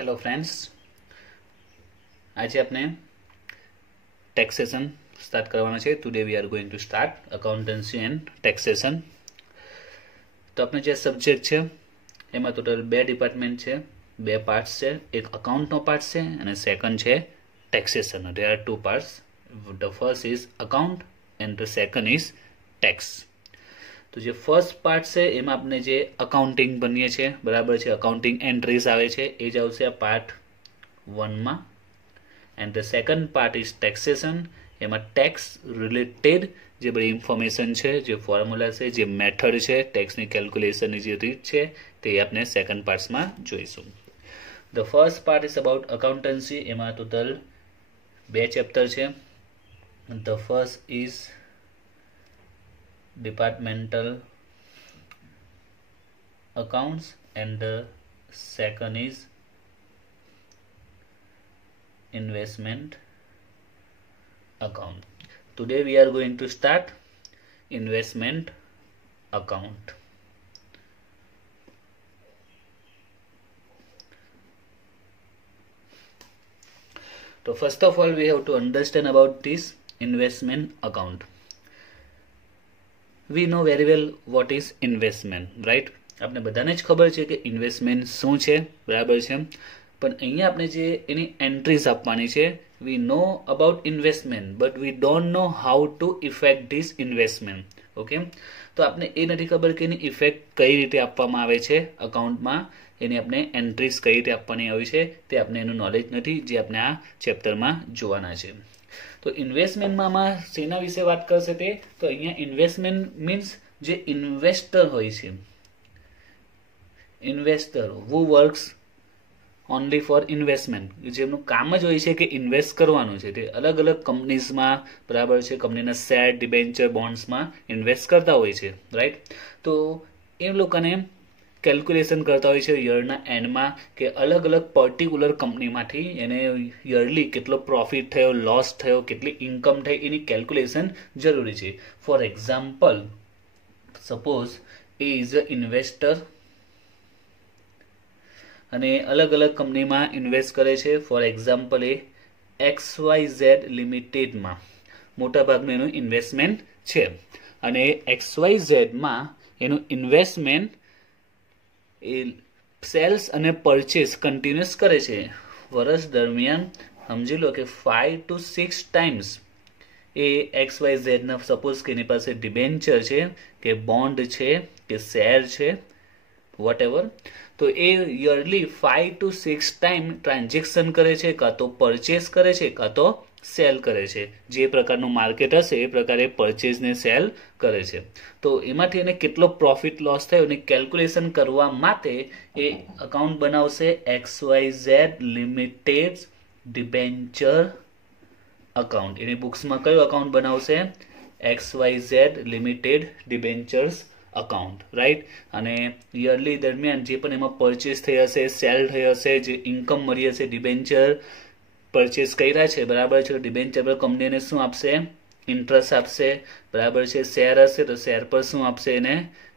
Hello friends, आज आपने taxation start કરવાનો છે. Today we are going to start accountancy and taxation. તો આપણે જે સબ્જેક્ટ છે એમાં ટોટલ બે ડિપાર્ટમેન્ટ છે, બે પાર્ટ્સ છે. એક અકાઉન્ટનો પાર્ટ છે અને સેકન્ડ છે ટેક્સેશનનો. There are two parts. The first is account and the second is tax. તો જે ફર્સ્ટ પાર્ટ છે એમાં આપણે જે અકાઉન્ટિંગ બનીએ છીએ, બરાબર છે, અકાઉન્ટિંગ એન્ટ્રીઝ આવે છે એ જ આવશે આ પાર્ટ 1માં. And the second part is taxation. એમાં ટેક્સ રિલેટેડ જે બધી ઇન્ફોર્મેશન છે, જે ફોર્મ્યુલા છે, જે મેથડ છે, ટેક્સની કેલ્ક્યુલેશનની જે રીત છે તે આપણે સેકન્ડ પાર્ટ્સમાં જોઈશું. The first part is about accountancy. એમાં ટોટલ બે ચેપ્ટર છે. The first is departmental accounts and the second is investment account. Today we are going to start investment account. So first of all we have to understand about this investment account. We know very well what is investment, right? આપણે બધાને જ ખબર છે કે investment શું છે, બરાબર છે. પણ અહીંયા આપણે જે એની એન્ટ્રીઝ આપવાની છે, we know about investment but we don't know how to effect this investment. Okay, તો આપણે એ નથી ખબર કે એની ઇફેક્ટ કઈ રીતે આપવામાં આવે છે અકાઉન્ટમાં, એની આપણે એન્ટ્રીઝ કઈ રીતે આપવાની આવી છે તે આપણે એનું નોલેજ નથી, જે આપણે આ ચેપ્ટરમાં જોવાના છે. તો ઇન્વેસ્ટમેન્ટમાં શેના વિશે વાત કરશે તે? તો અહીંયા ઇન્વેસ્ટમેન્ટ મીન્સ જે ઇન્વેસ્ટર હોય છે, investor who works only for investment, જેમનું કામ જ હોય છે કે ઇન્વેસ્ટ કરવાનું છે, તે અલગ અલગ કંપનીઝમાં, બરાબર છે, કંપનીના શેર, ડિબેન્ચર, બોન્ડ્સમાં ઇન્વેસ્ટ કરતા હોય છે, રાઈટ? તો એ લોકોને કેલ્ક્યુલેશન કરતા હોય છે યરના એન્ડમાં કે અલગ અલગ પર્ટિક્યુલર કંપનીમાંથી એને યરલી કેટલો પ્રોફિટ થયો, લોસ થયો, કેટલી ઇન્કમ થઈ, એની કેલ્ક્યુલેશન જરૂરી છે. For example, suppose A is a investor અને અલગ અલગ કંપનીમાં ઇન્વેસ્ટ કરે છે. ફોર એક્ઝામ્પલ એ XYZ લિમિટેડમાં મોટાભાગનું એનું ઇન્વેસ્ટમેન્ટ છે અને XYZમાં એનું ઇન્વેસ્ટમેન્ટ એ સેલ્સ અને પરચેસ કન્ટિન્યુઅસ કરે છે. વર્ષ દરમિયાન સમજી લો કે 5 to 6 ટાઈમ્સ એ XYZ ના, સપોઝ કે એની પાસે ડિબેન્ચર છે કે બોન્ડ છે કે શેર છે, વોટ એવર, તો એ યરલી 5 to 6 ટાઈમ ટ્રાન્ઝેક્શન કરે છે, કાં તો પરચેસ કરે છે કાં તો સેલ કરે છે. જે પ્રકારનું માર્કેટ હશે એ પ્રકારે પરચેસ ને સેલ કરે છે. તો એમાંથી એને કેટલો પ્રોફિટ લોસ થયો એને કેલ્ક્યુલેશન કરવા માટે એ અકાઉન્ટ બનાવશે XYZ લિમિટેડ ડિબેન્ચર અકાઉન્ટ. એની બુક્સમાં કયું અકાઉન્ટ બનાવશે? XYZ limited debentures account, right? અને યરલી દરમિયાન જે પણ એમાં પરચેસ થઈ હશે, સેલ થઈ હશે, જે ઇન્કમ મળી હશે, ડિબેન્ચર પરચેસ કર્યા છે, બરાબર છે, ડિબેન્ચર પર કંપનીને શું આપશે? ઇન્ટરેસ્ટ આપશે, બરાબર છે. શેર હશે તો શેર પર શું આપશે? એને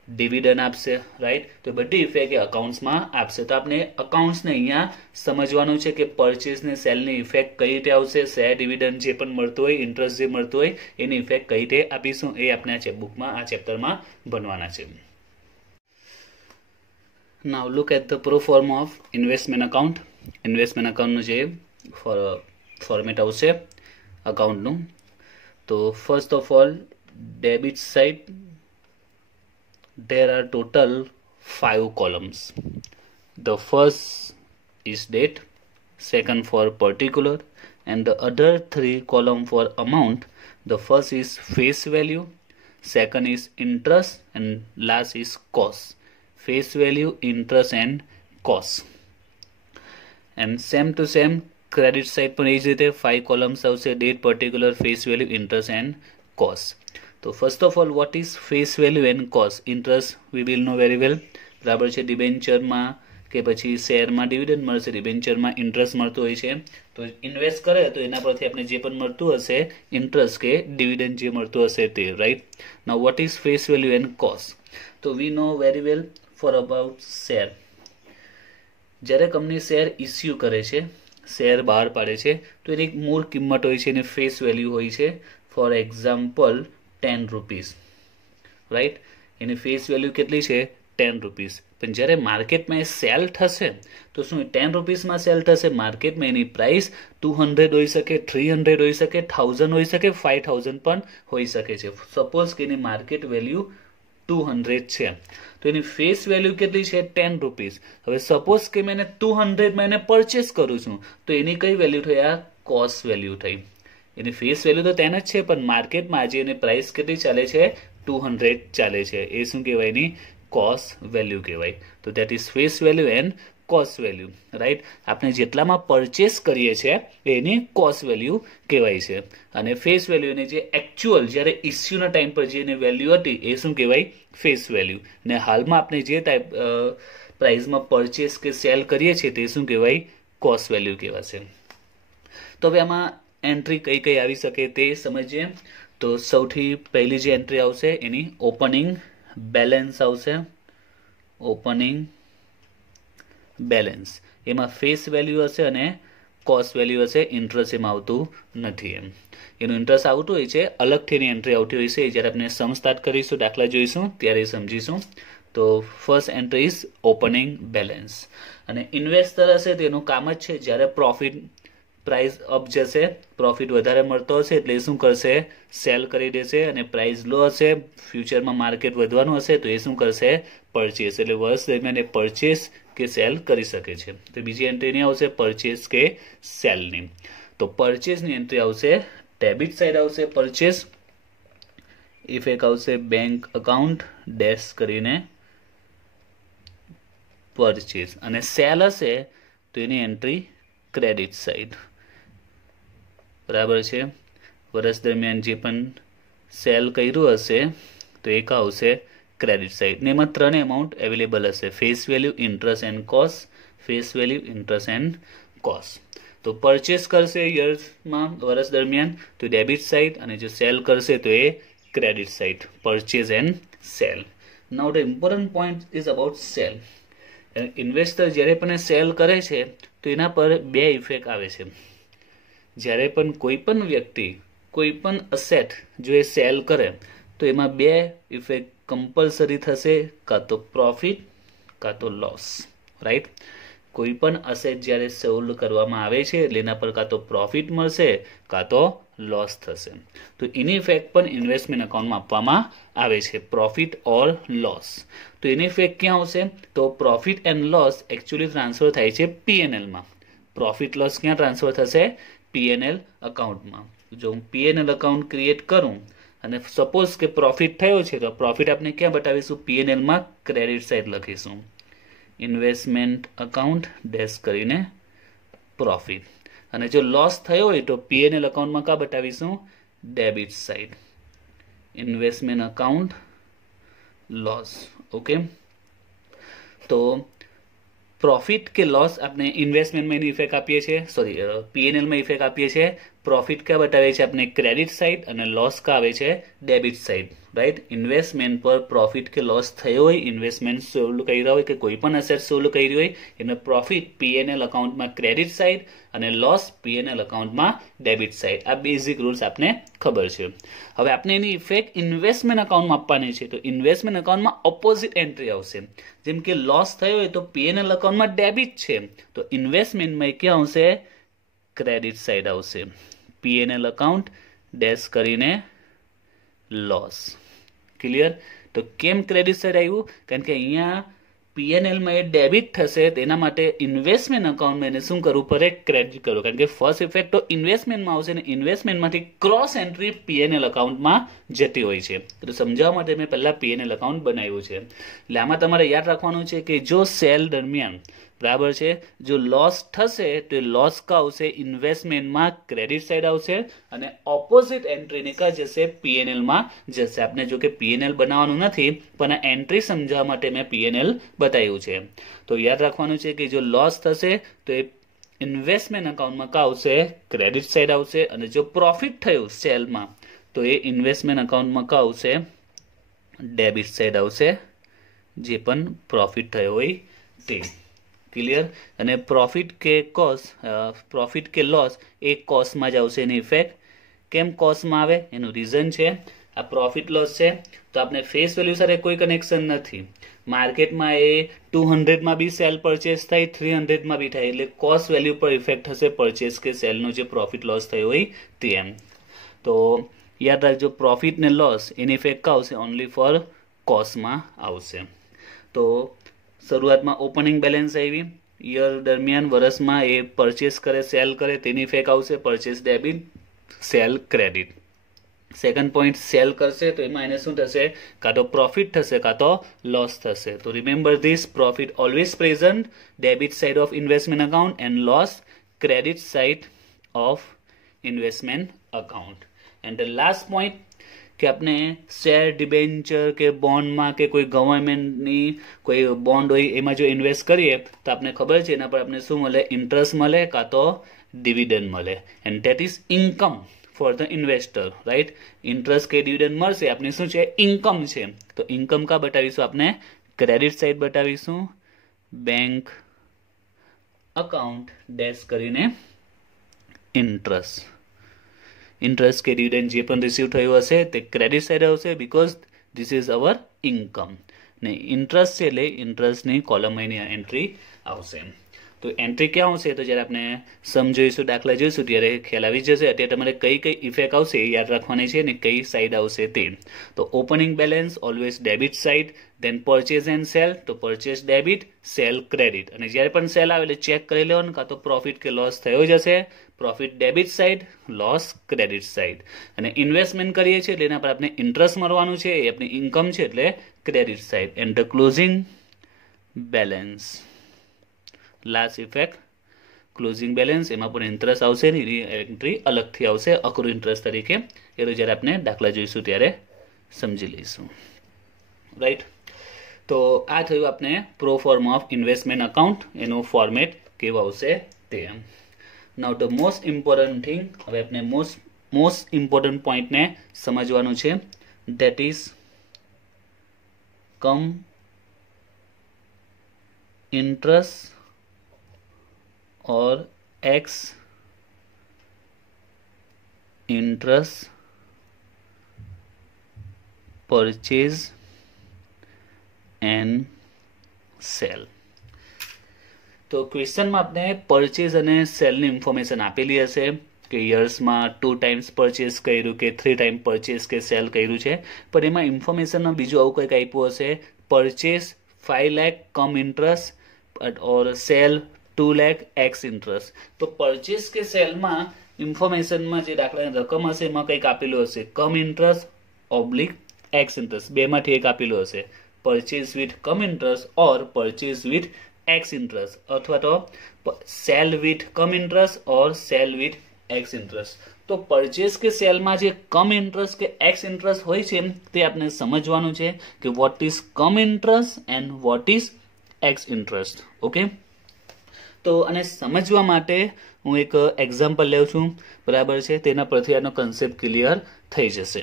ડિવિડન્ડ આપશે, રાઈટ? તો બધી ઇફેક્ટ એ અકાઉન્ટ્સમાં આપશે. તો આપણે અકાઉન્ટ્સને અહીંયા સમજવાનું છે કે પરચેસ ને સેલની ઇફેક્ટ કઈ રીતે આવશે, શેર, ડિવિડન્ડ જે પણ મળતું હોય, ઇન્ટરેસ્ટ જે મળતું હોય એની ઇફેક્ટ કઈ રીતે આપીશું એ આપણે આ બુકમાં, આ ચેપ્ટરમાં ભણવાના છે. Now look at the pro forma of investment account. Investment અકાઉન્ટનું જે ફોર્મેટ આવશે અકાઉન્ટનું, તો first of all debit side there are total 5 columns. The first is date, second for particular, and the other 3 column for amount. The first is face value, second is interest, and last is cost. Face value, interest and cost. And same to same credit side પર એ જ રીતે 5 columns આવશે: date, particular, face value, interest and cost. તો first of all vote is face value and cost? Interest we will no very વેલ, બરાબર છે. ડિબેન્ચરમાં કે પછી શેરમાં ડિવિડન્ડ મળશે, ડિબેન્ચરમાં ઇન્ટરેસ્ટ મળતો હોય છે. તો ઇન્વેસ્ટ કરે તો એના પરથી આપણે જે પણ મળતું હશે ઇન્ટરેસ્ટ કે ડિવિડન્ડ જે મળતું હશે તે, right? Now what is face value and cost? તો we know very well for about share. જ્યારે કંપની શેર ઇસ્યુ કરે છે, શેર બહાર પાડે છે, તો એની એક મૂળ કિંમત હોય છે, એની ફેસ વેલ્યુ હોય છે, for example 10 rupees, right. Any face value કેટલી છે? 10 રૂપીસ. પણ જ્યારે માર્કેટમાં એ સેલ થશે તો શું 10 રૂપીસમાં સેલ થશે? માર્કેટમાં એની પ્રાઇસ 200 હોઈ શકે, 300 હોઈ શકે, 1000 હોઈ શકે, 5000 પણ હોઈ શકે છે. સપોઝ કે એની માર્કેટ વેલ્યુ 200 છે, તો એની ફેસ વેલ્યુ કેટલી છે? 10 રૂપીસ. હવે સપોઝ કે મેં 200 માં એને પરચેસ કરું છું, તો એની કઈ વેલ્યુ થઈ? આ કોસ્ટ વેલ્યુ થઈ. એની ફેસ વેલ્યુ તો 10 જ છે, પણ માર્કેટમાં આજે એની પ્રાઇસ કેટલી ચાલે છે? 200 ચાલે છે. એ શું કહેવાય? એની કોસ્ટ વેલ્યુ કહેવાય. તો that is face value and cost value, right. આપણે જેટલામાં પરચેસ કરીએ છીએ એની કોસ્ટ વેલ્યુ કહેવાય છે, અને ફેસ વેલ્યુ એને જે એકચ્યુઅલ જ્યારે ઇસ્યુના ટાઈમ પર જે એની વેલ્યુ હતી એ શું કહેવાય? Face value. ને હાલમાં આપણે જે ટાઈપ પ્રાઇસમાં પરચેસ કે સેલ કરીએ છીએ તે શું કહેવાય? કોસ્ટ વેલ્યુ કહેવાશે. તો હવે આમાં એન્ટ્રી કઈ કઈ આવી શકે તે સમજીએ. તો સૌથી પહેલી જે એન્ટ્રી આવશે એની ઓપનિંગ બેલેન્સ આવશે. ઓપનિંગ બેલેન્સ એમાં ફેસ વેલ્યુ હશે અને કોસ્ટ વેલ્યુ હશે. ઇન્ટરેસ્ટ એમાં આવતું નથી. એનું ઇન્ટરેસ્ટ આવતું હોય છે, અલગથી એની એન્ટ્રી આવતી હોય છે. જ્યારે આપણે સમ સ્ટાર્ટ કરીશું, દાખલા જોઈશું ત્યારે સમજીશું. તો first entry is opening balance. અને ઇન્વેસ્ટર હશે તેનું કામ જ છે જ્યારે પ્રોફિટ પ્રાઇસ અપ જશે, પ્રોફિટ વધારે મળતો હશે એટલે શું કરશે? સેલ કરી દેશે. અને પ્રાઇસ લો હશે, ફ્યુચરમાં માર્કેટ વધવાનું હશે તો એ શું કરશે? પરચેસ. એટલે વર્ષ દરમિયાન એ પરચેસ કે સેલ કરી શકે છે. તો બીજી એન્ટ્રીની આવશે પરચેસ કે સેલની. તો પરચેસની એન્ટ્રી આવશે, ડેબિટ સાઇડ આવશે પરચેસ. ઇફેક્ટ આવશે બેંક અકાઉન્ટ ડેશ કરીને પરચેસ. અને સેલ હશે તો એની એન્ટ્રી ક્રેડિટ સાઇડ. બરાબર છે. વર્ષ દરમિયાન જે પણ સેલ કર્યું હશે તો એક આવશે ક્રેડિટ સાઇડ. ને એમાં 3 એમાઉન્ટ અવેલેબલ હશે: face value, interest and cost. Face value, interest and cost. તો પરચેસ કરશે યર્સમાં, વર્ષ દરમિયાન, તો ડેબિટ સાઇડ, અને જો સેલ કરશે તો એ credit side. Purchase and sale. Now the important point is about sale. Investor જ્યારે પણ સેલ કરે છે તો એના પર 2 ઇફેક્ટ આવે છે. જ્યારે પણ કોઈ પણ વ્યક્તિ કોઈ પણ અસેટ જો એ સેલ કરે તો એમાં 2 ઇફેક્ટ કમ્પલસરી થશે, કાં તો પ્રોફિટ કાં તો લોસ, રાઈટ. કોઈ પણ અસેટ જ્યારે સોલ્ડ કરવામાં આવે છે એટલે એના પર કાં તો પ્રોફિટ મળશે કાં તો લોસ થશે. તો એની ઇફેક્ટ પણ ઇન્વેસ્ટમેન્ટ અકાઉન્ટમાં આપવામાં આવે છે, પ્રોફિટ ઓર લોસ. તો એની ઇફેક્ટ ક્યાં આવશે? તો profit and loss actually transfer થાય છે પીએનએલમાં. પ્રોફિટ લોસ ક્યાં ટ્રાન્સફર થશે? પીએનએલ અકાઉન્ટમાં. જો હું પીએનએલ અકાઉન્ટ ક્રિએટ કરું અને સપોઝ કે પ્રોફિટ થયો છે તો પ્રોફિટ આપણે ક્યાં બતાવીશું? પીએનએલમાં ક્રેડિટ સાઇડ લખીશું. ઇન્વેસ્ટમેન્ટ અકાઉન્ટ ડેશ કરીને પ્રોફિટ. અને જો લોસ થયો હોય તો પીએનએલ અકાઉન્ટમાં ક્યાં બતાવીશું? Debit side. Investment account loss. Okay. તો પ્રોફિટ કે લોસ આપણે ઇન્વેસ્ટમેન્ટમાં એની ઇફેક્ટ આપીએ છીએ, પીએનએલમાં ઇફેક્ટ આપીએ છીએ. પ્રોફિટ ક્યાં બતાવે છે આપણે? Credit side. અને લોસ ક્યાં આવે છે? Debit side, right. ઇન્વેસ્ટમેન્ટ પર પ્રોફિટ કે લોસ થયો હોય, ઇન્વેસ્ટમેન્ટ સોલ્ડ કર્યા હોય કે કોઈ પણ એસેટ સોલ્ડ કરી હોય, એનો પ્રોફિટ પીએનએલ અકાઉન્ટમાં ક્રેડિટ સાઇડ અને લોસ પીએનએલ અકાઉન્ટમાં ડેબિટ સાઇડ. આ બેઝિક રૂલ્સ આપને ખબર છે. હવે આપણે એની ઇફેક્ટ ઇન્વેસ્ટમેન્ટ અકાઉન્ટમાં આપવાની છે. તો ઇન્વેસ્ટમેન્ટ અકાઉન્ટમાં ઓપોઝિટ એન્ટ્રી આવશે. જેમ કે લોસ થયો હોય તો પીએનએલ અકાઉન્ટમાં ડેબિટ છે, તો ઇન્વેસ્ટમેન્ટમાં ક્યાં આવશે? ક્રેડિટ સાઇડ આવશે. પીએનએલ અકાઉન્ટ ડેશ કરીને લોસ. ક્લિયર? તો કેમ ક્રેડિટ સાઇડ આવ્યું? કારણ કે અહીંયા પીએનએલમાં એ ડેબિટ થશે, તેના માટે ઇન્વેસ્ટમેન્ટ અકાઉન્ટમાં એને શું કરવું પડે? ક્રેડિટ કરવું. કારણ કે ફર્સ્ટ ઇફેક્ટ તો ઇન્વેસ્ટમેન્ટમાં આવશે અને ઇન્વેસ્ટમેન્ટમાંથી ક્રોસ એન્ટ્રી પીએનએલ અકાઉન્ટમાં જતી હોય છે. તો સમજાવવા માટે મેં પહેલા પીએનએલ અકાઉન્ટ બનાવ્યું છે. એટલે આમાં તમારે યાદ રાખવાનું છે કે જો સેલ દરમિયાન, બરાબર છે, જો લોસ થશે તો લોસ કા આવશે? ઇન્વેસ્ટમેન્ટમાં ક્રેડિટ સાઇડ આવશે અને ઓપોઝિટ એન્ટ્રીને કા જશે? પીએનએલમાં જશે. આપણે જો કે પીએનએલ બનાવવાનું નથી, પણ આ એન્ટ્રી સમજાવવા માટે મેં પીએનએલ બતાવ્યું છે. તો યાદ રાખવાનું છે કે જો લોસ થશે તો એ ઇન્વેસ્ટમેન્ટ અકાઉન્ટમાં કા આવશે? ક્રેડિટ સાઇડ આવશે. અને જો પ્રોફિટ થયું સેલમાં તો એ ઇન્વેસ્ટમેન્ટ અકાઉન્ટમાં કા આવશે? ડેબિટ સાઇડ આવશે, જે પણ પ્રોફિટ થયો હોય તે. ક્લિયર. અને પ્રોફિટ કે લોસ એ કોસ્ટમાં જ આવશે એની ઇફેક્ટ. કેમ કોસ્ટમાં આવે એનું રીઝન છે આ પ્રોફિટ લોસ છે તો આપણે ફેસ વેલ્યુ સાથે કોઈ કનેક્શન નથી. માર્કેટમાં એ 200માં બી સેલ પરચેસ થાય, 300માં બી થાય, એટલે કોસ્ટ વેલ્યુ પર ઇફેક્ટ થશે પરચેસ કે સેલનો જે પ્રોફિટ લોસ થયો હોય તે. એમ તો યાદ રાખજો પ્રોફિટ ને લોસ એની ઇફેક્ટ આવશે ઓનલી ફોર કોસ્ટમાં આવશે. તો શરૂઆતમાં ઓપનિંગ બેલેન્સ આવી, યર દરમિયાન વર્ષમાં એ પરચેસ કરે સેલ કરે તેની ઇફેક્ટ આવશે purchase debit sale credit. Second point cell કરશે તો એમાં એને શું થશે, કાં તો પ્રોફિટ થશે કાં તો લોસ થશે. તો remember this, profit always present debit side of investment account and loss credit side of investment account. And the last point કે આપણે શેર ડિબેન્ચર કે બોન્ડમાં કે કોઈ ગવર્મેન્ટની કોઈ બોન્ડ હોય એમાં જો ઇન્વેસ્ટ કરીએ તો આપણે ખબર છે એના પર આપણે શું મળે, ઇન્ટરેસ્ટ મળે કાં તો ડિવિડન્ડ મળે. And that is income for the investor, right. Interest કે ડિવિડન્ડ મળશે આપણે શું છે, ઇન્કમ છે. તો ઇન્કમ કા બતાવીશું આપણે, ક્રેડિટ સાઇડ બતાવીશું, બેંક અકાઉન્ટ ડેશ કરીને ઇન્ટરેસ્ટ કે ડિવિડન્ડ જે પણ રિસીવ થયું હશે તે ક્રેડિટ સાઇડ આવશે because this is our income. ને ઇન્ટરેસ્ટ છે એટલે ઇન્ટરેસ્ટની કોલમની એન્ટ્રી આવશે. તો એન્ટ્રી ક્યાં આવશે તો જ્યારે આપણે સમ જોઈશું, દાખલા જોઈશું ત્યારે ખ્યાલ આવી જશે. અત્યારે તમારે કઈ કઈ ઇફેક્ટ આવશે એ યાદ રાખવાની છે ને કઈ સાઈડ આવશે તે. તો opening balance always debit side, then purchase and sale તો પરચેસ ડેબિટ સેલ ક્રેડિટ. અને જ્યારે પણ સેલ આવે એટલે ચેક કરી લેવાનું કાં તો પ્રોફિટ કે લોસ થયો જ હશે, profit debit side, loss credit side. અને ઇન્વેસ્ટમેન્ટ કરીએ છીએ એટલે એના પર આપણે ઇન્ટરેસ્ટ મળવાનું છે, એ આપણી ઇન્કમ છે એટલે credit side. And the closing balance last effect closing balance, એમાં પણ ઇન્ટરેસ્ટ આવશે ને એની એન્ટ્રી અલગથી આવશે અક્રૂ ઇન્ટરેસ્ટ તરીકે. એ તો જ્યારે આપણે દાખલા જોઈશું ત્યારે સમજી લઈશું, રાઈટ. તો આ થયું આપણે pro forma of investment account, એનું ફોર્મેટ કેવું આવશે તે. Now the most important thing, હવે આપણે મોસ્ટ ઇમ્પોર્ટન્ટ પોઈન્ટને સમજવાનું છે, ધેટ ઇઝ કમ ઇન્ટરેસ્ટ और ex interest purchase and sale. तो क्वेश्चन में आपने परचेज અને સેલની ઇન્ફોર્મેશન આપેલી હશે કે યર્સમાં 2 ટાઈમ્સ પરચેસ કર્યું કે 3 ટાઈમ પરચેસ કે સેલ કર્યું છે, પણ એમાં ઇન્ફોર્મેશનમાં બીજું આવું કંઈક આપ્યું હશે, purchase 5 lakh come interest or cell 2 lakh x interest. તો પરચેસ કે સેલમાં ઇન્ફોર્મેશનમાં જે દાખલાની રકમ હશે એમાં કંઈક આપેલું હશે cum interest oblique ex interest, બેમાંથી એક આપેલું હશે, purchase with cum interest or purchase with ex interest, અથવા તો sale with cum interest or sale with ex interest. તો પરચેસ કે સેલમાં જે કમ ઇન્ટરેસ્ટ કે એક્સ ઇન્ટરેસ્ટ હોય છે તે આપણે સમજવાનું છે કે what is cum interest and what is ex interest. Okay, તો આને સમજવા માટે હું એક એક્ઝામ્પલ લઉં છું, બરાબર છે, તેના પરથી આનો કન્સેપ્ટ ક્લિયર થઈ જશે.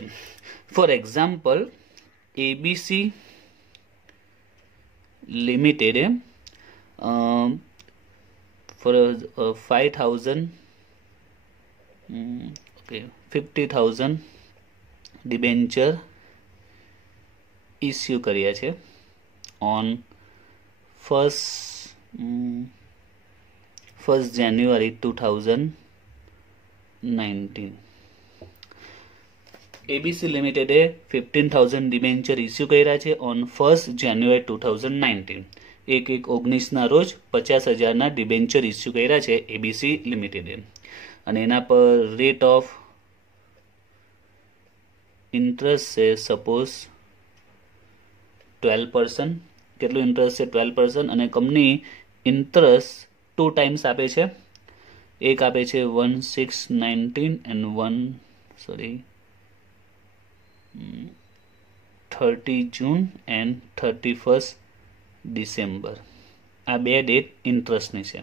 ફોર એક્ઝામ્પલ એબીસી લિમિટેડે ફોર 50,000 ડિબેન્ચર ઇસ્યુ કર્યા છે ઓન 1st January 2019. એબીસી લિમિટેડે 15,000 ડિબેન્ચર ઇસ્યુ કર્યા છે ઓન 1st January 2019. 1/19 રોજ 50,000 ડિબેન્ચર ઇસ્યુ કર્યા છે એબીસી લિમિટેડે. અને એના પર રેટ ઓફ ઇન્ટરેસ્ટ છે સપોઝ 12%. કેટલું ઇન્ટરેસ્ટ છે 12%. અને કંપની ઇન્ટરેસ્ટ 2 ટાઈમ્સ આપે છે, એક આપે છે 1619 એન્ડ 30 જૂન એન્ડ 31 ડિસેમ્બર. આ બે ડેટ ઇન્ટરેસ્ટની છે.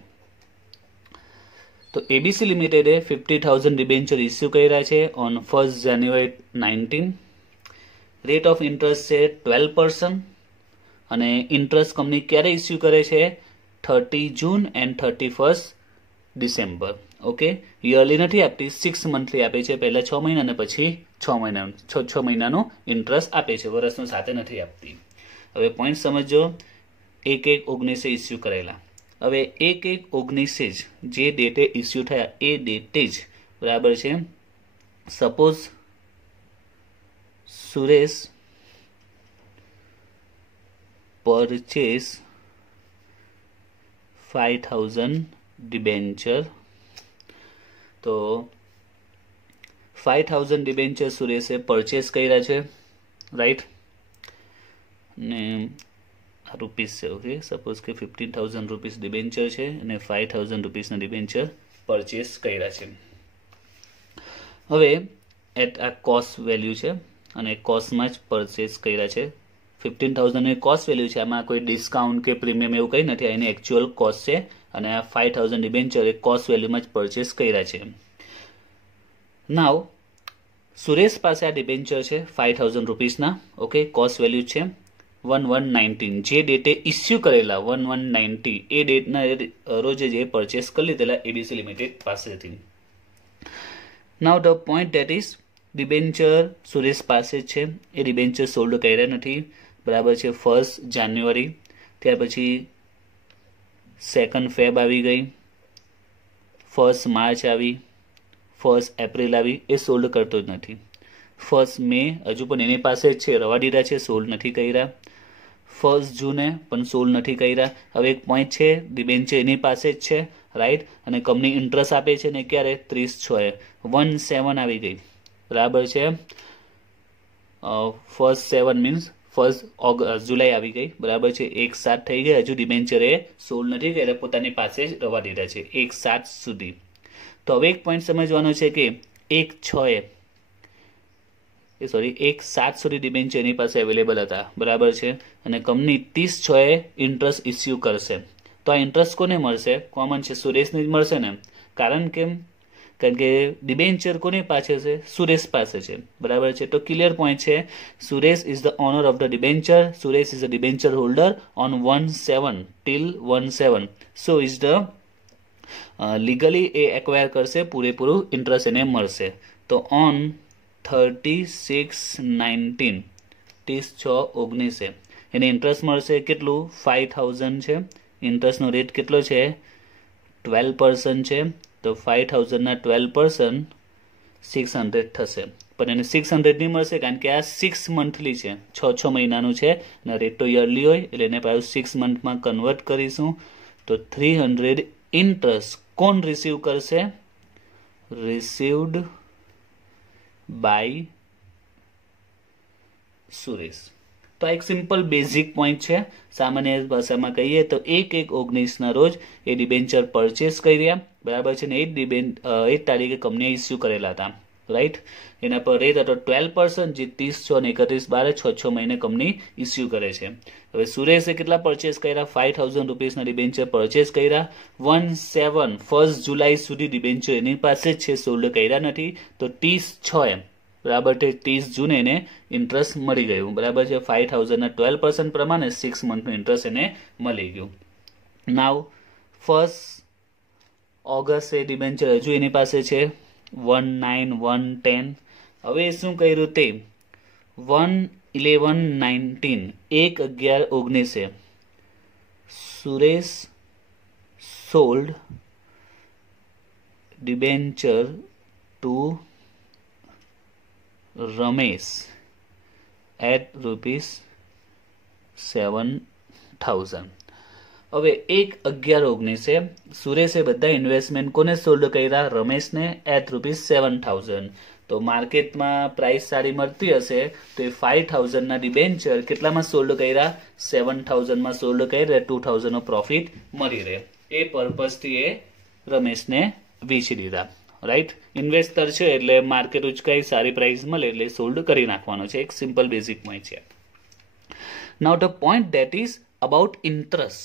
તો એબીસી લિમિટેડે 50,000 ડિબેન્ચર ઇસ્યુ કર્યા છે on 1st January 19. Rate of interest છે 12%. અને ઇન્ટરેસ્ટ કંપની ક્યારે ઇસ્યુ કરે છે, 30 જૂન એન્ડ 31 ડિસેમ્બર. ઓકે, યરલી નથી આપતી, 6 મંથલી આપે છે. પહેલા 6 મહિના અને પછી 6 મહિનાનો ઇન્ટરેસ્ટ આપે છે, વર્ષનો સાથે નથી આપતી. હવે પોઈન્ટ સમજો. 1/1/19 ઇસ્યુ કરેલા. હવે 1/1/19 જે ડેટે ઇસ્યુ થયા એ ડેટે જ બરાબર છે. Suppose Suresh purchase 5000 debenture. તો 5000 ડિબેન્ચર સુરેશે પરચેસ કર્યા છે, રાઈટ, ને રૂપીસ છે. ઓકે, સપોઝ કે 15,000 રૂપીસ ડિબેન્ચર છે અને 5,000 રૂપીસના ડિબેન્ચર પરચેસ કર્યા છે. હવે એટ આ કોસ્ટ વેલ્યુ છે અને કોસ્ટમાં જ પરચેસ કર્યા છે. 15,000 એ કોસ્ટ વેલ્યુ છે, આમાં કોઈ ડિસ્કાઉન્ટ કે પ્રીમિયમ એવું કંઈ નથી, એની એકચ્યુઅલ કોસ્ટ છે. અને આ 5,000 ડિબેન્ચર એ કોસ્ટ વેલ્યુમાં જ પરચેસ કર્યા છે. નાવ સુરેશ પાસે આ ડિબેન્ચર છે 5,000 રૂપીસના. ઓકે, કોસ્ટ વેલ્યુ છે 1119. જે ડેટે ઇસ્યુ કરેલા 1190 એ ડેટના રોજે જે પરચેસ કરી લીધેલા એબીસી લિમિટેડ પાસેથી. નાવ the point that is debenture Suresh પાસે છે, એ ડિબેન્ચર સોલ્ડ કર્યા નથી, બરાબર છે. 1 જાન્યુઆરી, ત્યાર પછી 2 ફેબ આવી ગઈ, 1 માર્ચ આવી, 1 એપ્રિલ આવી, એ સોલ્ડ કરતો જ નથી. 1 મે હજુ પણ એની પાસે જ છે, રવા દીધા છે, સોલ્ડ નથી કર્યા. 1 જૂને પણ સોલ્ડ નથી કર્યા. હવે એક પોઈન્ટ છે, ડિબેન્ચર એની પાસે જ છે, રાઈટ, અને કંપની ઇન્ટરેસ્ટ આપે છે ને ક્યારે 30/6 17 આવી ગઈ, બરાબર છે. 1/7 મીન્સ 1 જુલાઈ આવી ગઈ, બરાબર છે. 1/7 થઈ ગઈ, હજુ ડિબેન્ચર એ સોલ્ડ નથી કર્યા, પોતાની પાસે જ રવા દીધા છે 1/7 સુધી. તો હવે એક પોઈન્ટ સમજવાનો છે કે 1/7 સુધી ડિબેન્ચર એની પાસે અવેલેબલ હતા, બરાબર છે. અને કંપની 30/6 ઇન્ટરેસ્ટ ઇસ્યુ કરશે. તો આ ઇન્ટરેસ્ટ કોને મળશે? કોમન છે, સુરેશને જ મળશે ને. કારણ કે ડિબેન્ચર કોની પાસે છે? સુરેશ પાસે છે, બરાબર છે. તો ક્લિયર પોઈન્ટ છે, Suresh is the owner of the debenture. Suresh is the debenture holder on 1/7 till 1/7. So is the legally A acquire કરશે, પૂરેપૂરું ઇન્ટરેસ્ટ એને મળશે. તો ઓન 36/19 30/6/19 એને ઇન્ટરેસ્ટ મળશે. કેટલું? 5,000 છે. ઇન્ટરેસ્ટનો રેટ કેટલો છે? 12% છે. તો 5,000 ના 12% 600 થશે. પણ એને 600 નહીં મળશે, કારણ કે આ 6 મંથલી છે, 6 મહિનાનું છે, અને રેટ તો યરલી હોય, એટલે એને પાછું 6 મંથમાં કન્વર્ટ કરીશું. તો 300 ઇન્ટરેસ્ટ કોણ રિસીવ કરશે? Received by Suresh. તો આ એક સિમ્પલ બેઝિક પોઈન્ટ છે. સામાન્ય ભાષામાં કહીએ તો 1/1/19 રોજ એ ડિબેન્ચર પરચેસ કર્યા, બરાબર છે. ને એ તારીખે કંપનીએ ઇસ્યુ કરેલા હતા, રાઈટ. એના પર રેટ હતો 12%, જે 30/6/31/12 6 મહિને કંપની ઇસ્યુ કરે છે. હવે સુરેશે કેટલા પરચેસ કર્યા? 5,000 રૂપીસના ડિબેન્ચર પરચેસ કર્યા. 1 જુલાઈ સુધી ડિબેન્ચર એની પાસે જ છે, સોલ્ડ કર્યા નથી. તો 30/6 બરાબર છે, 30 જૂને એને ઇન્ટરેસ્ટ મળી ગયું, બરાબર છે. 5,000 ના 12% પ્રમાણે 6 મંથનું ઇન્ટરેસ્ટ એને મળી ગયું. નાવ 1 ઓગસ્ટ એ ડિબેન્ચર હજુ એની પાસે છે 1/9/10. હવે શું કર્યું તે 1/11/19 1/11/19 Suresh sold debenture to Ramesh at ₹7,000. હવે 1/11/19 સુરેશે બધા ઇન્વેસ્ટમેન્ટ કોને સોલ્ડ કર્યા? રમેશને એટ ₹7,000. તો માર્કેટમાં પ્રાઇસ સારી મળતી હશે તો એ 5,000 ના ડિબેન્ચર કેટલામાં સોલ્ડ કર્યા? 7,000માં સોલ્ડ કર્યા, 2,000 નો પ્રોફિટ મળી રહે. એ પર્પઝથી એ રમેશને વેચી દીધા, રાઈટ. ઇન્વેસ્ટર છે એટલે માર્કેટ ઉચકાઈ, સારી પ્રાઇસ મળે એટલે સોલ્ડ કરી નાખવાનો છે. એક સિમ્પલ બેઝિક પોઈન્ટ છે. નાઉ the point that is about interest.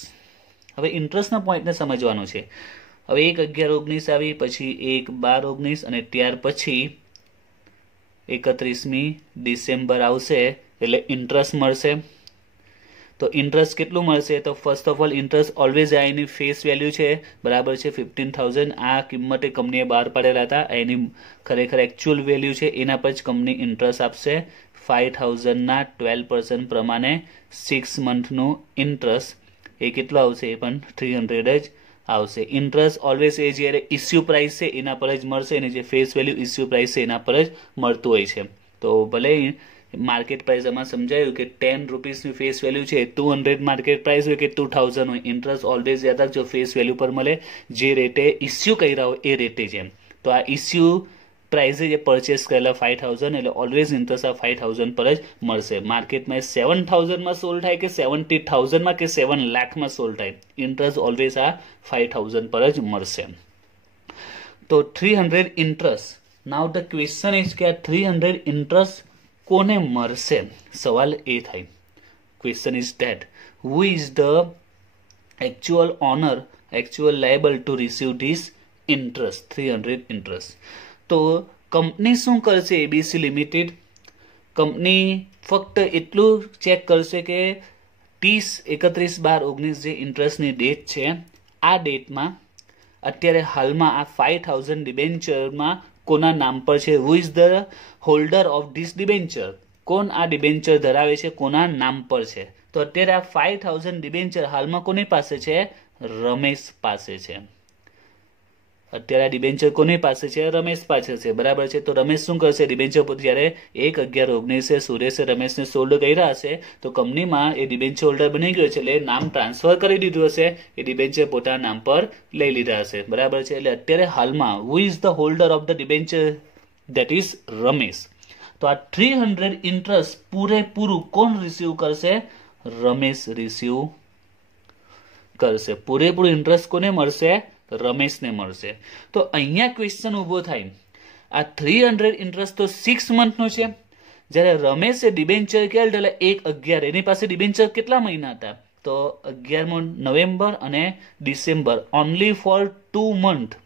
હવે ઇન્ટરેસ્ટના પોઈન્ટને સમજવાનું છે. હવે 1/11/19 આવી, પછી 1/12/19 અને ત્યાર પછી 31મી ડિસેમ્બર આવશે એટલે ઇન્ટરેસ્ટ મળશે. તો ઇન્ટરેસ્ટ કેટલું મળશે? તો first of all interest always આ એની ફેસ વેલ્યુ છે, બરાબર છે 15,000 આ કિંમતે કંપનીએ બહાર પાડેલા હતા, એની ખરેખર એકચ્યુઅલ વેલ્યુ છે, એના પર જ કંપની ઇન્ટરેસ્ટ આપશે 5,000ના 12% પ્રમાણે 6 મંથનું ઇન્ટરેસ્ટ એ કેટલું આવશે? એ પણ 300 જ આવશે. ઇન્ટરેસ્ટ ઓલવેઝ એ જ્યારે ઇસ્યુ પ્રાઇસ છે એના પર જ મળશે, અને જે ફેસ વેલ્યુ ઇસ્યુ પ્રાઇસ છે એના પર જ મળતું હોય છે. તો ભલે માર્કેટ પ્રાઇસ આમાં સમજાયું કે 10 રૂપીસની ફેસ વેલ્યુ છે, 200 માર્કેટ પ્રાઇસ હોય કે 2000 હોય, ઇન્ટરેસ્ટ ઓલવેઝ યાદ રાખજો ફેસ વેલ્યુ પર મળે, જે રેટે ઇસ્યુ કર્યા હોય એ રેટે છે. તો આ ઇસ્યુ પ્રાઇસે જે પરચેસ કરેલા 5,000 એટલે ઓલવેઝ ઇન્ટરેસ્ટ આ 5,000 પર જ મળશે. માર્કેટમાં 7,000માં સોલ્ડ થાય કે 70,000માં કે 7 લાખમાં સોલ્ડ થાય, ઇન્ટરેસ્ટ ઓલવેઝ આ 5,000 પર જ મળશે. તો 300 interest. Now the question is કે આ 300 ઇન્ટરેસ્ટ કોને મળશે? સવાલ એ થાય. Question is that who is the actual owner, actual liable to receive this interest, 300 interest. તો કંપની શું કરશે? એબીસી લિમિટેડ કંપની ફક્ત એટલું ચેક કરશે કે 31/12/19 જે ઇન્ટરેસ્ટની ડેટ છે, આ ડેટમાં અત્યારે હાલમાં આ 5,000 ડિબેન્ચરમાં કોના નામ પર છે? Who is the holder of this debenture? કોણ આ ડિબેન્ચર ધરાવે છે, કોના નામ પર છે? તો અત્યારે આ 5,000 ડિબેન્ચર હાલમાં કોની પાસે છે? રમેશ પાસે છે. અત્યારે આ ડિબેન્ચર કોની પાસે છે? રમેશ પાસે છે, બરાબર છે. તો રમેશ શું કરશે? ડિબેન્ચર પોતે જ્યારે 1/11/19 સુરેશે રમેશને સોલ્ડ કર્યા હશે તો કંપનીમાં એ ડિબેન્ચર હોલ્ડર બની ગયો છે, એટલે નામ ટ્રાન્સફર કરી દીધું હશે, એ ડિબેન્ચર પોતાના નામ પર લઈ લીધા હશે, બરાબર છે. એટલે અત્યારે હાલમાં who is the holder of the debenture? That is Ramesh. તો આ 300 ઇન્ટરેસ્ટ પૂરેપૂરું કોણ રિસીવ કરશે? રમેશ રિસીવ કરશે. પૂરેપૂરું ઇન્ટરેસ્ટ કોને મળશે? રમેશને મળશે. તો અહીંયા ક્વેશ્ચન ઉભો થાય, આ 300 ઇન્ટરેસ્ટ તો 6 મંથનું છે, જ્યારે રમેશે ડિબેન્ચર ક્યારે એટલે 1/11, એની પાસે ડિબેન્ચર કેટલા મહિના હતા? તો 11 નવેમ્બર અને ડિસેમ્બર, ઓનલી ફોર 2 મંથ.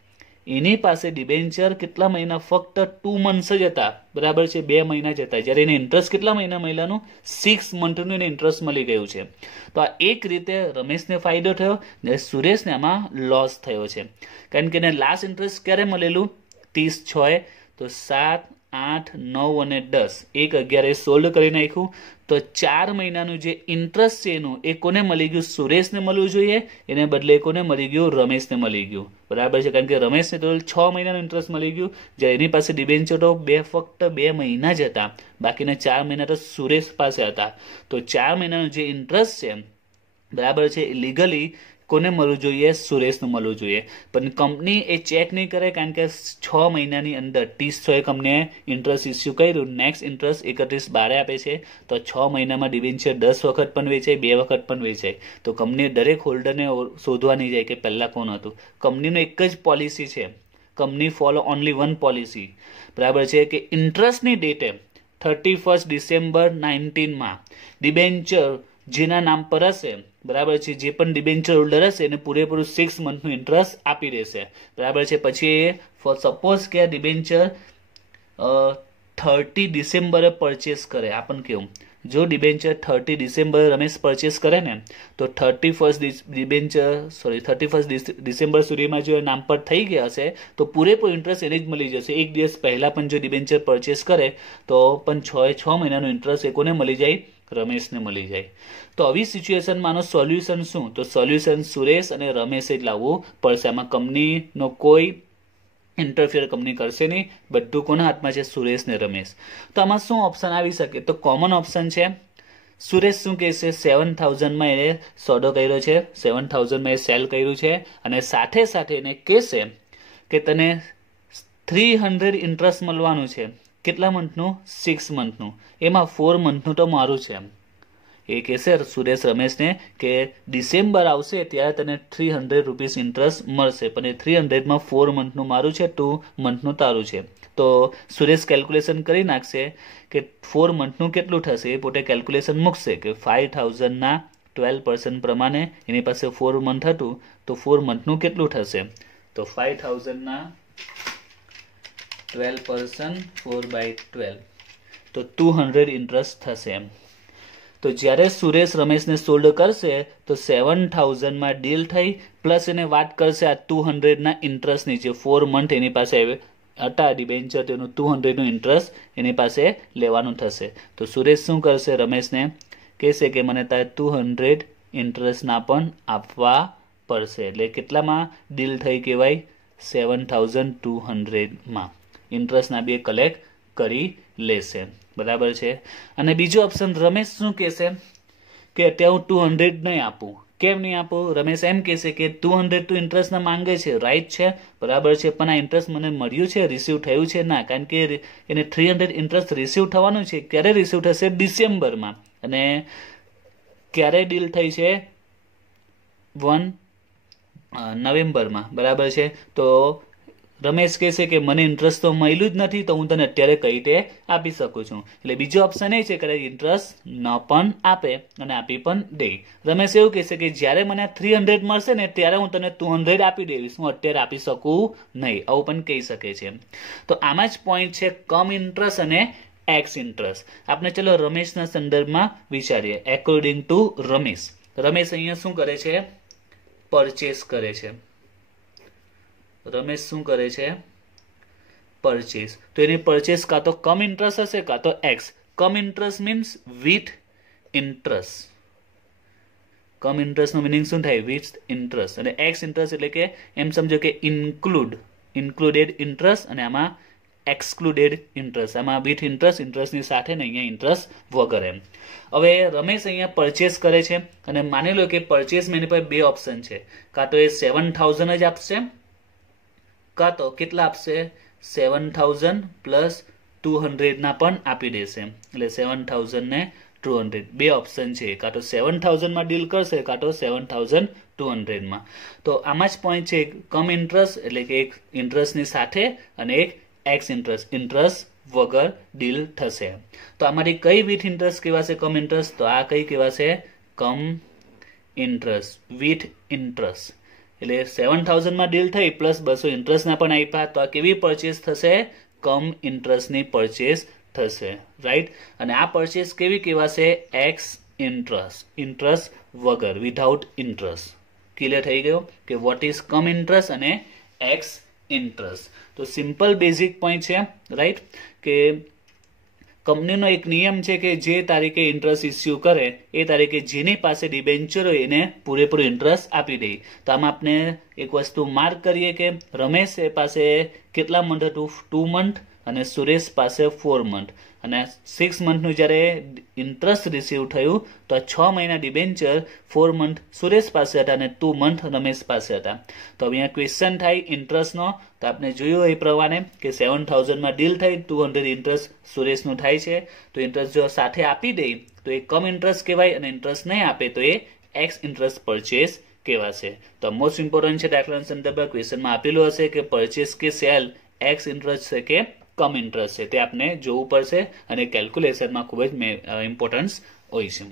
એની પાસે ડિબેન્ચર કેટલા મહિના? ફક્ત 2 મંથ્સ જ હતા, બરાબર છે, 2 મહિના જ હતા, જ્યારે એને ઇન્ટરેસ્ટ કેટલા મહિના મળ્યાનું? 6 મંથનું એને ઇન્ટરેસ્ટ મળી ગયું છે. તો આ એક રીતે રમેશને ફાયદો થયો ને સુરેશને આમાં લોસ થયો છે, કારણ કે એને લાસ્ટ ઇન્ટરેસ્ટ ક્યારે મળેલું? 30/6, તો 7, 8, 9 અને 10, 1/11 સોલ્ડ કરી નાખ્યું. તો 4 મહિનાનું જે ઇન્ટરેસ્ટ છે એનું એ કોને મળી ગયું? સુરેશને મળવું જોઈએ, એને બદલે કોને મળી ગયું? રમેશને મળી ગયું, બરાબર છે. કારણ કે રમેશને તો 6 મહિનાનું ઇન્ટરેસ્ટ મળી ગયું, જ્યારે એની પાસે ડિબેન્ચર તો ફક્ત 2 મહિના જ હતા, બાકીના 4 મહિના તો સુરેશ પાસે હતા. તો 4 મહિનાનું જે ઇન્ટરેસ્ટ છે, બરાબર છે, લીગલી કોને મળવું જોઈએ? સુરેશને મળવું જોઈએ. પણ કંપની એ ચેક નહીં કરે, કારણ કે 6 મહિનાની અંદર 30/6 કંપનીએ ઇન્ટરેસ્ટ ઇસ્યુ કર્યું, નેક્સ્ટ ઇન્ટરેસ્ટ 31/12 આપે છે. તો 6 મહિનામાં ડિબેન્ચર 10 વખત પણ વેચાય, 2 વખત પણ વેચાય. તો કંપની દરેક હોલ્ડરને શોધવા નહીં જાય કે પહેલા કોણ હતું. કંપનીનો એક જ પોલિસી છે, company follow only one policy, બરાબર છે, કે ઇન્ટરેસ્ટની ડેટે 31 ડિસેમ્બર 19માં ડિબેન્ચર જેના નામ પર હશે, બરાબર છે, જે પણ ડિબેન્ચર હોલ્ડર હશે એને પૂરેપૂરું 6 મંથનું ઇન્ટરેસ્ટ આપી દેશે, બરાબર છે. પછી ફોર સપોઝ કે ડિબેન્ચર 30 ડિસેમ્બરે પરચેસ કરે, આપણને કેવું, જો ડિબેન્ચર 30 ડિસેમ્બર રમેશ પરચેસ કરે ને, તો 31 ડિસેમ્બર સુધીમાં જો નામ પર થઈ ગયા હશે તો પૂરેપૂરો ઇન્ટરેસ્ટ એને જ મળી જશે. એક દિવસ પહેલા પણ જો ડિબેન્ચર પરચેસ કરે તો પણ 6 મહિનાનું ઇન્ટરેસ્ટ એ કોને મળી જાય? રમેશને મળી જાય. તો આવી સિચ્યુએશનમાં આનો સોલ્યુશન શું? તો સોલ્યુશન સુરેશ અને રમેશે જ લાવવું પડશે. આમાં કંપનીનો કોઈ ઇન્ટરફિયર કંપની કરશે નહીં, બધું કોના હાથમાં છે? સુરેશ ને રમેશ. તો આમાં શું ઓપ્શન આવી શકે? તો કોમન ઓપ્શન છે, સુરેશ શું કહેશે? 7,000માં એને સોદો કર્યો છે, 7,000માં એ સેલ કર્યું છે, અને સાથે સાથે એને કહેશે કે તને 300 ઇન્ટરેસ્ટ મળવાનું છે. કેટલા મંથનું? 6 મંથનું. એમાં 4 મંથનું તો મારું છે. એ કહેશે સુરેશ રમેશને કે ડિસેમ્બર આવશે ત્યારે તને 300 રૂપીસ ઇન્ટરેસ્ટ મળશે, પણ એ 300માં 4 મંથનું મારું છે, 2 મંથનું તારું છે. તો સુરેશ કેલ્ક્યુલેશન કરી નાખશે કે 4 મંથનું કેટલું થશે, એ પોતે કેલ્ક્યુલેશન મૂકશે કે 5,000ના 12% પ્રમાણે એની પાસે 4 મંથ હતું, તો 4 મંથનું કેટલું થશે? તો 5,000ના 12%, 4/12, તો 200 ઇન્ટરેસ્ટ થશે એમ. તો જ્યારે સુરેશ રમેશને સોલ્ડ કરશે તો 7,000 માં ડીલ થઈ પ્લસ એને વાત કરશે આ 200 ના ઇન્ટરેસ્ટની, જે 4 મંથ એની પાસે હતા ડિબેન્ચર, તેનું 200 નું ઇન્ટરેસ્ટ એની પાસે લેવાનું થશે. તો સુરેશ શું કરશે, રમેશને કહેશે કે મને તારે 200 ઇન્ટરેસ્ટના પણ આપવા પડશે. એટલે કેટલામાં ડીલ થઈ કહેવાય, 7,200 માં ઇન્ટરેસ્ટના બે કલેક્ટ કરી લેશે. બરાબર છે. અને બીજો ઓપ્શન, રમેશ શું કહેશે કે અત્યારે હું 200 નહીં આપું. કેમ નહીં આપું? રમેશ એમ કહેશે કે 200 તો ઇન્ટરેસ્ટના માંગે છે, રાઈટ છે, બરાબર છે, પણ આ ઇન્ટરેસ્ટ મને મળ્યું છે, રિસીવ થયું છે ના, કારણ કે એને 300 ઇન્ટરેસ્ટ રિસીવ થવાનું છે. ક્યારે રિસીવ થશે? ડિસેમ્બરમાં. અને ક્યારે ડીલ થઈ છે? 1 નવેમ્બરમાં. બરાબર છે. તો રમેશ કહેશે કે મને ઇન્ટરેસ્ટ તો મળ્યું જ નથી, તો હું તને અત્યારે કઈ રીતે આપી શકું છું. એટલે બીજો ઓપ્શન એ છે કે ઇન્ટરેસ્ટ ન પણ આપે અને આપી પણ દે. રમેશ એવું કહેશે કે જ્યારે મને 300 મળશે ને ત્યારે હું તને 200 આપી દઈશ, હું અત્યારે આપી શકું નહીં. આવું પણ કહી શકે છે. તો આમાં જ પોઈન્ટ છે કમ ઇન્ટરેસ્ટ અને એક્સ ઇન્ટરેસ્ટ. આપણે ચલો રમેશના સંદર્ભમાં વિચારીએ. એકોર્ડિંગ ટુ રમેશ, રમેશ અહીંયા શું કરે છે? પરચેસ કરે છે. રમેશ શું કરે છે? પરચેસ. તો એની પરચેસ કાં તો કમ ઇન્ટરેસ્ટ હશે કાં તો ex. Cum interest means with interest. Cum ઇન્ટરેસ્ટનું મિનિંગ શું થાય? With interest. અને એક્સ ઇન્ટરેસ્ટ એટલે કે એમ સમજો કે ઇન્ક્લુડેડ ઇન્ટરેસ્ટ, અને આમાં એક્સક્લુડેડ ઇન્ટરેસ્ટ. આમાં વિથ ઇન્ટરેસ્ટ, ઇન્ટરેસ્ટની સાથે ને અહીંયા ઇન્ટરેસ્ટ વગર એમ. હવે રમેશ અહીંયા પરચેસ કરે છે અને માની લો કે પરચેસમાં એની પાસે બે ઓપ્શન છે. કાં તો એ 7,000 જ આપશે, કાં તો કેટલા આપશે? 7,000 પ્લસ 200 ના પણ આપી દેશે. એટલે 7,000 ને 200 બે ઓપ્શન છે. કાં તો 7,000 માં ડીલ કરશે કાં તો 7,200 માં. તો આમાં જ પોઈન્ટ છે કમ ઇન્ટરેસ્ટ એટલે કે એક ઇન્ટરેસ્ટની સાથે અને એક એક્સ ઇન્ટરેસ્ટ વગર ડીલ થશે. તો આમાંથી કઈ વિથ ઇન્ટરેસ્ટ કહેવાશે? કમ ઇન્ટરેસ્ટ. તો આ કઈ કહેવાશે? કમ ઇન્ટરેસ્ટ, વિથ ઇન્ટરેસ્ટ. એટલે 7,000 માં ડીલ થઈ પ્લસ 200 ઇન્ટરેસ્ટના પણ આપ્યા, તો આ કેવી પરચેસ થશે? કમ ઇન્ટરેસ્ટની પરચેસ થશે. રાઈટ. અને આ પરચેસ કેવી કહેવાશે? એક્સ ઇન્ટરેસ્ટ, ઇન્ટરેસ્ટ વગર, વિધાઉટ ઇન્ટરેસ્ટ. ક્લિયર થઈ ગયો કે વોટ ઇઝ કમ ઇન્ટરેસ્ટ અને એક્સ ઇન્ટરેસ્ટ. તો સિમ્પલ બેઝિક પોઈન્ટ છે. રાઈટ. કે કંપનીનો એક નિયમ છે કે જે તારીખે ઇન્ટરેસ્ટ ઇસ્યુ કરે એ તારીખે જેની પાસે ડિબેન્ચર હોય એને પૂરેપૂરું ઇન્ટરેસ્ટ આપી દે. તો આમાં આપણે એક વસ્તુ માર્ક કરીએ કે રમેશ પાસે કેટલા મંથ હતું? 2 મંથ. અને સુરેશ પાસે 4 મંથ. અને 6 મંથનું જ્યારે ઇન્ટરેસ્ટ રિસીવ થયું તો આ 6 મહિના ડિબેન્ચર 4 મંથ સુરેશ પાસે હતા અને 2 મંથ રમેશ પાસે હતા. તો અહીંયા ક્વેશ્ચન થાય ઇન્ટરેસ્ટનો. તો આપણે જોયું એ પ્રમાણે કે 7,000 માં ડીલ થઈ, 200 ઇન્ટરેસ્ટ સુરેશનું થાય છે. તો ઇન્ટરેસ્ટ જો સાથે આપી દે તો એ કમ ઇન્ટરેસ્ટ કહેવાય, અને ઇન્ટરેસ્ટ નહીં આપે તો એ એક્સ ઇન્ટરેસ્ટ પરચેસ કહેવાશે. તો મોસ્ટ ઇમ્પોર્ટન્ટ છે દાખલાના સંદર્ભમાં ક્વેશ્ચનમાં આપેલું હશે કે પરચેસ કે સેલ એક્સ ઇન્ટરેસ્ટ છે કે કમ ઇન્ટરેસ્ટ છે, તે આપણે જોવું પડશે અને કેલ્ક્યુલેશનમાં ખૂબ જ ઇમ્પોર્ટન્સ હોય છે.